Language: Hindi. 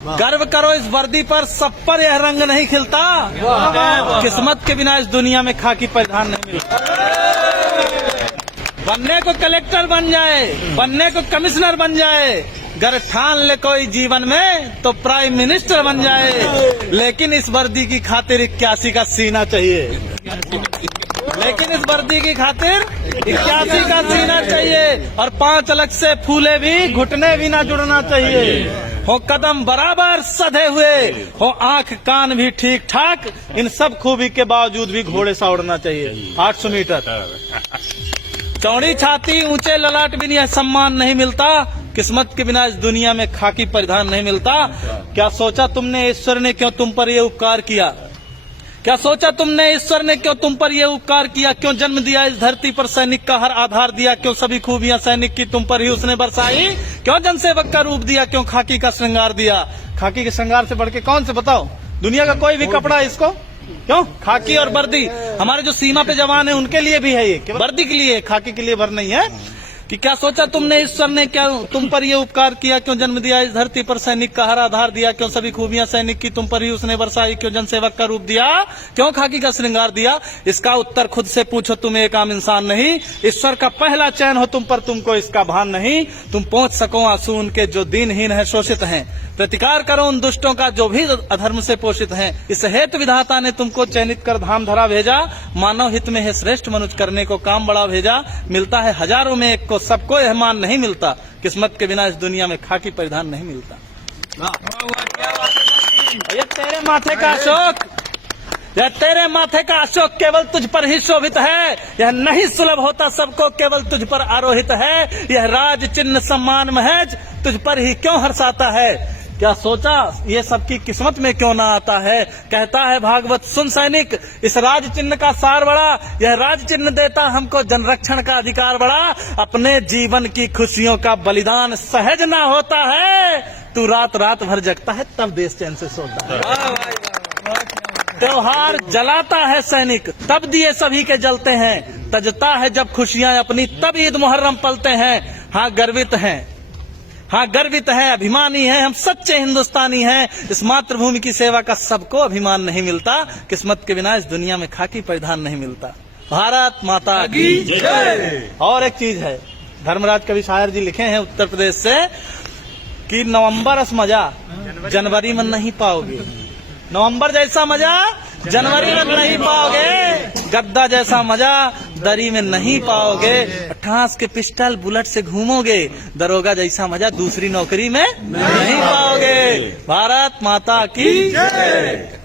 गर्व करो इस वर्दी पर, सब पर यह रंग नहीं खिलता। किस्मत के बिना इस दुनिया में खाकी परिधान नहीं मिलता। बनने को कलेक्टर बन जाए, बनने को कमिश्नर बन जाए, गर ठान ले कोई जीवन में तो प्राइम मिनिस्टर बन जाए। लेकिन इस वर्दी की खातिर 81 का सीना चाहिए। लेकिन इस वर्दी की खातिर 81 का सीना चाहिए। और 5 अलग से फूले भी, घुटने भी ना जुड़ना चाहिए। हो कदम बराबर सधे हुए, हो आंख कान भी ठीक ठाक, इन सब खूबी के बावजूद भी घोड़े सा उड़ना चाहिए। 800 मीटर चौड़ी छाती, ऊंचे ललाट भी यह सम्मान नहीं मिलता। किस्मत के बिना इस दुनिया में खाकी परिधान नहीं मिलता। क्या सोचा तुमने ईश्वर ने क्यों तुम पर यह उपकार किया? क्या सोचा तुमने ईश्वर ने क्यों तुम पर यह उपकार किया? क्यों जन्म दिया इस धरती पर, सैनिक का हर आधार दिया? क्यों सभी खूबियां सैनिक की तुम पर ही उसने बरसाई? क्यों जनसेवक का रूप दिया? क्यों खाकी का श्रृंगार दिया? खाकी के श्रृंगार से बढ़ के कौन से बताओ? दुनिया का कोई भी कपड़ा इसको क्यों? खाकी और वर्दी हमारे जो सीमा पे जवान है उनके लिए भी है, ये वर्दी के लिए, खाकी के लिए भर नहीं है। कि क्या सोचा तुमने ईश्वर ने क्या तुम पर ये उपकार किया? क्यों जन्म दिया इस धरती पर, सैनिक का हर आधार दिया? क्यों सभी खूबियां सैनिक की तुम पर ही उसने बरसाई? क्यों जनसेवक का रूप दिया? क्यों खाकी का श्रृंगार दिया? इसका उत्तर खुद से पूछो, तुम एक आम इंसान नहीं। ईश्वर का पहला चयन हो तुम पर, तुमको इसका भान नहीं। तुम पहुंच सको आंसू उनके जो दीनहीन है, शोषित हैं। प्रतिकार करो उन दुष्टों का जो भी अधर्म से पोषित हैं। इस हेतु विधाता ने तुमको चयनित कर धाम धरा भेजा। मानव हित में है श्रेष्ठ मनुष्य करने को काम बड़ा भेजा। मिलता है हजारों में एक को, सबको यह मान नहीं मिलता। किस्मत के बिना इस दुनिया में खाकी परिधान नहीं मिलता। ये तेरे माथे का अशोक, यह तेरे माथे का अशोक केवल तुझ पर ही शोभित है। यह नहीं सुलभ होता सबको, केवल तुझ पर आरोहित है। यह राज चिन्ह सम्मान महज तुझ पर ही क्यों हर्षाता है? क्या सोचा ये सबकी किस्मत में क्यों ना आता है? कहता है भागवत सुन सैनिक, इस राज चिन्ह का सार बड़ा। यह राज चिन्ह देता हमको जनरक्षण का अधिकार बड़ा। अपने जीवन की खुशियों का बलिदान सहज ना होता है। तू रात रात भर जगता है तब देश चैन से सोता है। त्योहार जलाता है सैनिक तब दिए सभी के जलते हैं। तजता है जब खुशियां अपनी तब ईद मुहर्रम पलते हैं। हाँ गर्वित हैं, हाँ गर्वित है, अभिमानी है, हम सच्चे हिंदुस्तानी हैं। इस मातृभूमि की सेवा का सबको अभिमान नहीं मिलता। किस्मत के बिना इस दुनिया में खाकी परिधान नहीं मिलता। भारत माता की जय। और एक चीज है, धर्मराज कवि शायर जी लिखे हैं उत्तर प्रदेश से कि नवंबर अस मजा जनवरी में नहीं पाओगे। नवंबर जैसा मजा जनवरी में नहीं पाओगे। गद्दा जैसा मजा दरी में नहीं पाओगे। ठास के पिस्टल बुलेट से घूमोगे। दरोगा जैसा मजा दूसरी नौकरी में नहीं पाओगे। भारत माता की जय।